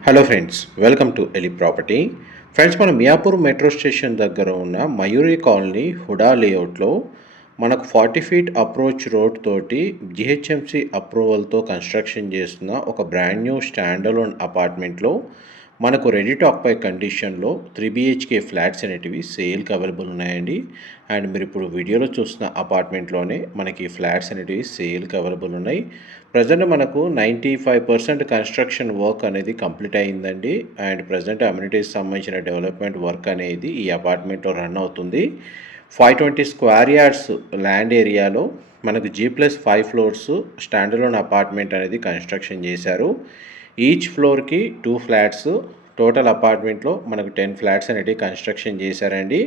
Hello friends welcome to Eli property friends మన Miyapur metro station దగ్గర ఉన్న మయూరి కాలనీ హుడా లేఅవుట్లో మనకు ఫార్టీ ఫీట్ అప్రోచ్ రోడ్ తోటి జిహెచ్ఎంసి అప్రూవల్తో కన్స్ట్రక్షన్ చేస్తున్న ఒక బ్రాండ్ న్యూ స్టాండలోన్ అపార్ట్మెంట్లో మనకు రెడీ టాక్ పై కండిషన్లో త్రీ బిహెచ్కే ఫ్లాట్స్ అనేటివి సేల్కి అవైలబుల్ ఉన్నాయండి. అండ్ మీరు ఇప్పుడు వీడియోలో చూసిన అపార్ట్మెంట్లోనే మనకి ఫ్లాట్స్ అనేటివి సేల్కి అవైలబుల్ ఉన్నాయి. ప్రజెంట్ మనకు ninety five percent construction work అనేది కంప్లీట్ అయిందండి. అండ్ ప్రజెంట్ అమ్యూనిటీస్ సంబంధించిన డెవలప్మెంట్ వర్క్ అనేది ఈ అపార్ట్మెంట్లో రన్ అవుతుంది. Five twenty square yards land ఏరియాలో మనకు G plus five floors standalone apartment అనేది కన్స్ట్రక్షన్ చేశారు. ఈచ్ ఫ్లోర్కి టూ ఫ్లాట్స్ టోటల్ అపార్ట్మెంట్లో మనకు టెన్ ఫ్లాట్స్ అనేటివి కన్స్ట్రక్షన్ చేశారండి.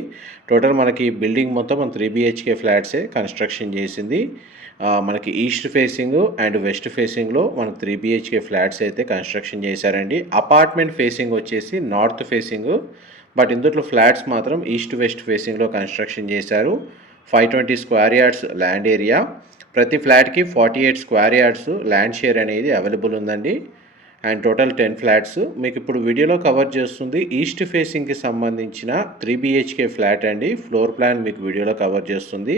టోటల్ మనకి బిల్డింగ్ మొత్తం మన త్రీ బిహెచ్కే ఫ్లాట్సే కన్స్ట్రక్షన్ చేసింది. మనకి ఈస్ట్ ఫేసింగ్ అండ్ వెస్ట్ ఫేసింగ్లో మనకు త్రీ బిహెచ్కే ఫ్లాట్స్ అయితే కన్స్ట్రక్షన్ చేశారండి. అపార్ట్మెంట్ ఫేసింగ్ వచ్చేసి నార్త్ ఫేసింగ్ బట్ ఇందులో ఫ్లాట్స్ మాత్రం ఈస్ట్ వెస్ట్ ఫేసింగ్లో కన్స్ట్రక్షన్ చేశారు. Five twenty square yards land area ప్రతి ఫ్లాట్కి forty eight square yards land share అనేది అవైలబుల్ ఉందండి. And total ten flats. మీకు ఇప్పుడు వీడియోలో కవర్ చేస్తుంది ఈస్ట్ ఫేసింగ్కి సంబంధించిన త్రీ బిహెచ్కే ఫ్లాట్ అండి. ఫ్లోర్ ప్లాన్ మీకు వీడియోలో కవర్ చేస్తుంది.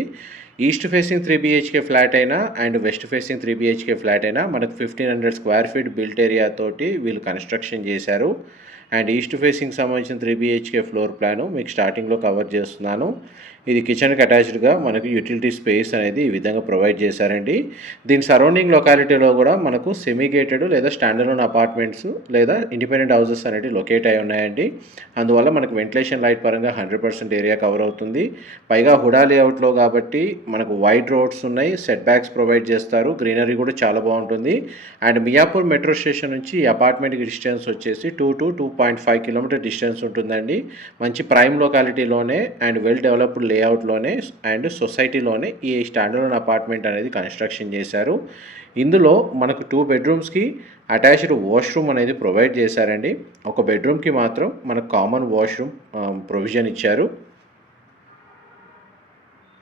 East facing three BHK flat అయినా and west facing three BHK flat అయినా మనకు fifteen hundred square feet built area తోటి వీళ్ళు కన్స్ట్రక్షన్ చేశారు. అండ్ ఈస్ట్ ఫేసింగ్ సంబంధించిన త్రీ బిహెచ్కే ఫ్లోర్ ప్లాను మీకు స్టార్టింగ్లో కవర్ చేస్తున్నాను. ఇది కిచెన్కి అటాచ్డ్గా మనకు యూటిలిటీ స్పేస్ అనేది ఈ విధంగా ప్రొవైడ్ చేశారండి. దీని సరౌండింగ్ లొకాలిటీలో కూడా మనకు సెమీ గేటెడ్ లేదా స్టాండర్లోన్ అపార్ట్మెంట్స్ లేదా ఇండిపెండెంట్ హౌసెస్ అనేవి లొకేట్ అయి ఉన్నాయండి. అందువల్ల మనకు వెంటిలేషన్ లైట్ పరంగా హండ్రెడ్ పర్సెంట్ ఏరియా కవర్ అవుతుంది. పైగా హుడా లేఅవుట్లో కాబట్టి మనకు వైడ్ రోడ్స్ ఉన్నాయి సెట్ బ్యాక్స్ ప్రొవైడ్ చేస్తారు గ్రీనరీ కూడా చాలా బాగుంటుంది. అండ్ మియాపూర్ మెట్రో స్టేషన్ నుంచి అపార్ట్మెంట్కి డిస్టెన్స్ వచ్చేసి two to two point five kilometer distance ఉంటుందండి. మంచి ప్రైమ్ లొకాలిటీలోనే అండ్ వెల్ డెవలప్డ్ లేఅవుట్లోనే అండ్ సొసైటీలోనే ఈ స్టాండర్డ్ అపార్ట్మెంట్ అనేది కన్స్ట్రక్షన్ చేశారు. ఇందులో మనకు టూ బెడ్రూమ్స్కి అటాచ్డ్ వాష్రూమ్ అనేది ప్రొవైడ్ చేశారండి. ఒక బెడ్రూమ్కి మాత్రం మనకు కామన్ వాష్రూమ్ ప్రొవిజన్ ఇచ్చారు.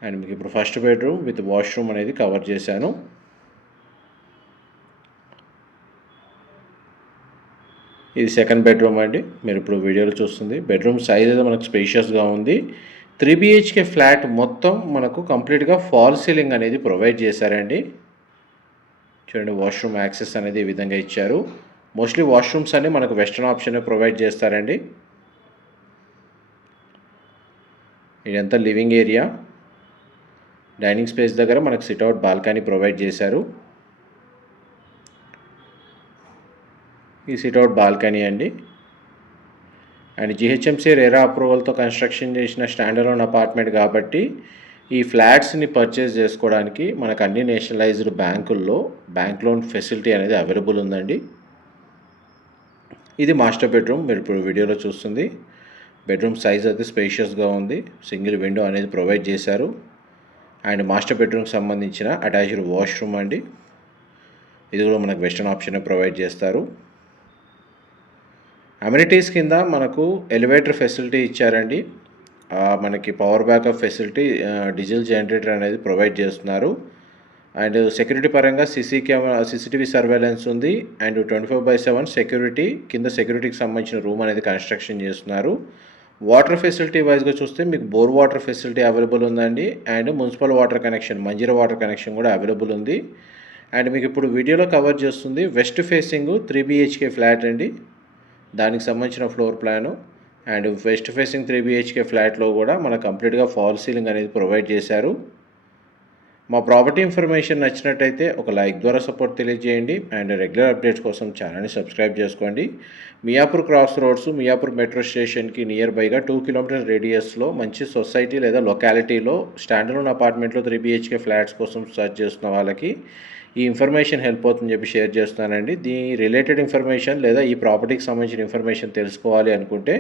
అండ్ మీకు ఇప్పుడు ఫస్ట్ బెడ్రూమ్ విత్ వాష్రూమ్ అనేది కవర్ చేశాను. ఇది సెకండ్ బెడ్రూమ్ అండి. మీరు ఇప్పుడు వీడియోలో చూస్తుంది. బెడ్రూమ్ సైజ్ అయితే మనకు స్పేషియస్గా ఉంది. త్రీ బిహెచ్కే ఫ్లాట్ మొత్తం మనకు కంప్లీట్గా ఫాల్ సీలింగ్ అనేది ప్రొవైడ్ చేశారండి. చూడండి వాష్రూమ్ యాక్సెస్ అనేది ఈ విధంగా ఇచ్చారు. మోస్ట్లీ వాష్రూమ్స్ అన్ని మనకు వెస్ట్రన్ ఆప్షన్ ప్రొవైడ్ చేస్తారండి. ఇదంతా లివింగ్ ఏరియా. డైనింగ్ స్పేస్ దగ్గర మనకు సిట్అవుట్ బాల్కనీ ప్రొవైడ్ చేశారు. ఈ సిట్అవుట్ బాల్కనీ అండి. అండ్ జిహెచ్ఎంసీ రేరా అప్రూవల్తో కన్స్ట్రక్షన్ చేసిన స్టాండర్లోన్ అపార్ట్మెంట్ కాబట్టి ఈ ఫ్లాట్స్ని పర్చేస్ చేసుకోవడానికి మనకు అన్ని నేషనలైజ్డ్ బ్యాంకుల్లో బ్యాంక్ లోన్ ఫెసిలిటీ అనేది అవైలబుల్ ఉందండి. ఇది మాస్టర్ బెడ్రూమ్ మీరు ఇప్పుడు వీడియోలో చూస్తుంది. బెడ్రూమ్ సైజ్ అయితే స్పేషియస్గా ఉంది. సింగిల్ విండో అనేది ప్రొవైడ్ చేశారు. అండ్ మాస్టర్ బెడ్రూమ్కి సంబంధించిన అటాచ్డ్ వాష్రూమ్ అండి. ఇది కూడా మనకు వెస్టర్న్ ఆప్షన్ ప్రొవైడ్ చేస్తారు. అమ్యూనిటీస్ కింద మనకు ఎలివేటర్ ఫెసిలిటీ ఇచ్చారండి. మనకి power backup facility diesel generator అనేది ప్రొవైడ్ చేస్తున్నారు. అండ్ సెక్యూరిటీ పరంగా సీసీ కెమెరా సీసీటీవీ సర్వేలెన్స్ ఉంది. And twenty four by seven security కింద సెక్యూరిటీకి సంబంధించిన రూమ్ అనేది కన్స్ట్రక్షన్ చేస్తున్నారు. వాటర్ ఫెసిలిటీ వైజ్గా చూస్తే మీకు బోర్ వాటర్ ఫెసిలిటీ అవైలబుల్ ఉందండి. And municipal water connection Manjira water connection కూడా అవైలబుల్ ఉంది. అండ్ మీకు ఇప్పుడు వీడియోలో కవర్ చేస్తుంది west facing three BHK flat అండి. దానికి సంబంధించిన floor plan. And west facing three BHK ఫ్లాట్లో కూడా మన కంప్లీట్గా ఫాల్ సీలింగ్ అనేది ప్రొవైడ్ చేశారు. మా ప్రాపర్టీ ఇన్ఫర్మేషన్ నచ్చినట్టయితే ఒక లైక్ ద్వారా సపోర్ట్ తెలియజేయండి అండ్ రెగ్యులర్ అప్డేట్స్ కోసం ఛానల్ని సబ్స్క్రైబ్ చేసుకోండి. Miyapur cross roads Miyapur metro స్టేషన్కి నియర్ బైగా టూ కిలోమీటర్ రేడియస్లో మంచి సొసైటీ లేదా లొకాలిటీలో స్టాండర్డ్ అపార్ట్మెంట్లో త్రీ బిహెచ్కే ఫ్లాట్స్ కోసం సర్చ్ చేస్తున్న వాళ్ళకి ఈ ఇన్ఫర్మేషన్ హెల్ప్ అవుతుందని చెప్పి షేర్ చేస్తున్నానండి. దీని రిలేటెడ్ ఇన్ఫర్మేషన్ లేదా ఈ ప్రాపర్టీకి సంబంధించిన ఇన్ఫర్మేషన్ తెలుసుకోవాలి అనుకుంటే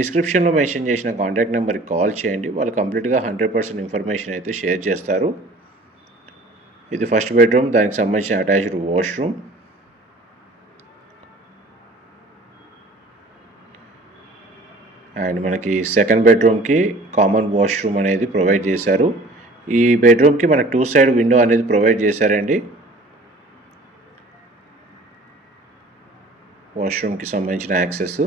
డిస్క్రిప్షన్లో మెన్షన్ చేసిన కాంటాక్ట్ నెంబర్కి కాల్ చేయండి. వాళ్ళు కంప్లీట్గా హండ్రెడ్ పర్సెంట్ ఇన్ఫర్మేషన్ అయితే షేర్ చేస్తారు. ఇది ఫస్ట్ బెడ్రూమ్ దానికి సంబంధించిన అటాచ్డ్ వాష్రూమ్. అండ్ మనకి సెకండ్ బెడ్రూమ్కి కామన్ వాష్రూమ్ అనేది ప్రొవైడ్ చేశారు. ఈ బెడ్రూమ్కి మనకు టూ సైడ్ విండో అనేది ప్రొవైడ్ చేశారండి. వాష్రూమ్కి సంబంధించిన యాక్సెస్.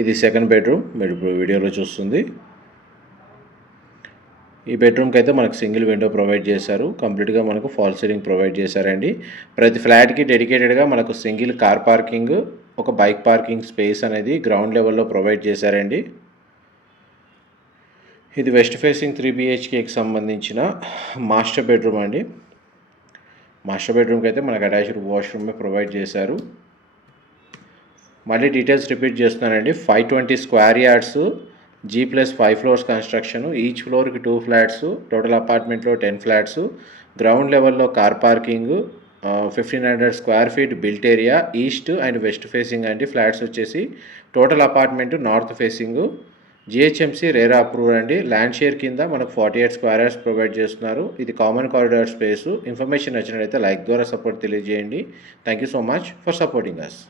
ఇది సెకండ్ బెడ్రూమ్ మీరు ఇప్పుడు వీడియోలో చూస్తుంది. ఈ బెడ్రూమ్కి అయితే మనకు సింగిల్ విండో ప్రొవైడ్ చేశారు. కంప్లీట్గా మనకు ఫాల్ సీలింగ్ ప్రొవైడ్ చేశారండి. ప్రతి ఫ్లాట్కి డెడికేటెడ్గా మనకు సింగిల్ కార్ పార్కింగ్ ఒక బైక్ పార్కింగ్ స్పేస్ అనేది గ్రౌండ్ లెవెల్లో ప్రొవైడ్ చేశారండి. ఇది వెస్ట్ ఫేసింగ్ త్రీ బిహెచ్కేకి సంబంధించిన మాస్టర్ బెడ్రూమ్ అండి. మాస్టర్ బెడ్రూమ్కి అయితే మనకు అటాచ్డ్ వాష్రూమే ప్రొవైడ్ చేశారు. మళ్ళీ డీటెయిల్స్ రిపీట్ చేస్తున్నానండి. Five twenty square yards G plus five floors construction each ఫ్లోర్కి టూ ఫ్లాట్స్ టోటల్ అపార్ట్మెంట్లో టెన్ ఫ్లాట్స్ గ్రౌండ్ లెవెల్లో car parking fifteen hundred square feet built area east and west facing అండి. Flats వచ్చేసి total apartment north facing GHMC RERA approve అండి. Land share కింద మనకు forty eight square yards provide చేస్తున్నారు. ఇది common corridor space information నచ్చినట్లయితే like ద్వారా support తెలియజేయండి. Thank you so much for supporting us